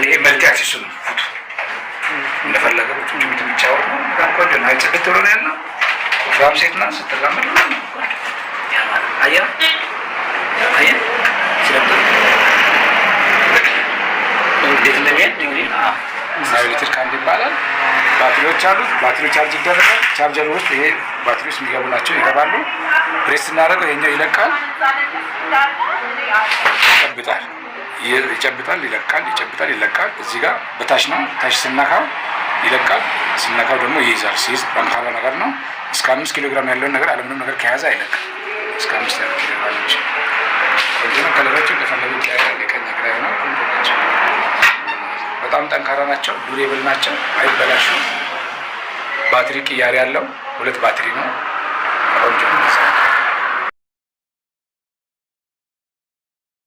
ይሄ መልቲ አክሰስ ነው። ፉቱ እንደፈለገ ቁጭ የሚጫወት ነው። በጣም ቆንጆ ነው። አይጽድት ብሎ ነው ያለው። ወፍራም ሴት ናት። ስትራመድ አያ ስለዚህ እንዴት እንደሚሄድ እንግዲህ ኤሌክትሪክ አንድ ይባላል። ባትሪዎች አሉት። ባትሪ ቻርጅ ይደረጋል። ቻርጀር ውስጥ ይሄ ባትሪ ውስጥ የሚገቡ ናቸው። ይገባሉ። ፕሬስ ስናደርገው ይሄኛው ይለቃል፣ ይጨብጣል፣ ይለቃል፣ ይጨብጣል፣ ይለቃል። እዚህ ጋር በታች ነው። ታች ስናካው ይለቃል፣ ስናካው ደግሞ ይይዛል። ሲይዝ ጠንካራ ነገር ነው። እስከ 5 ኪሎ ግራም ያለውን ነገር አለምንም ነገር ከያዘ አይለቅም። እስከ 5 ኪሎ ግራም ብቻ ነው። ከለሮቹ እንደፈለጉ ያያል። የቀኝ ግራ ነው። በጣም ጠንካራ ናቸው። ዱሬብል ናቸው። አይበላሹም። ባትሪ ቅያሬ ያለው 2 ባትሪ ነው። ቆንጆ ነው።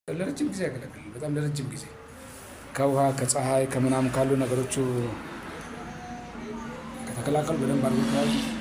ለረጅም ጊዜ ያገለግላል። በጣም ለረጅም ጊዜ ከውሃ ከፀሐይ ከምናምን ካሉ ነገሮቹ ከተከላከሉ በደንብ አድርጎ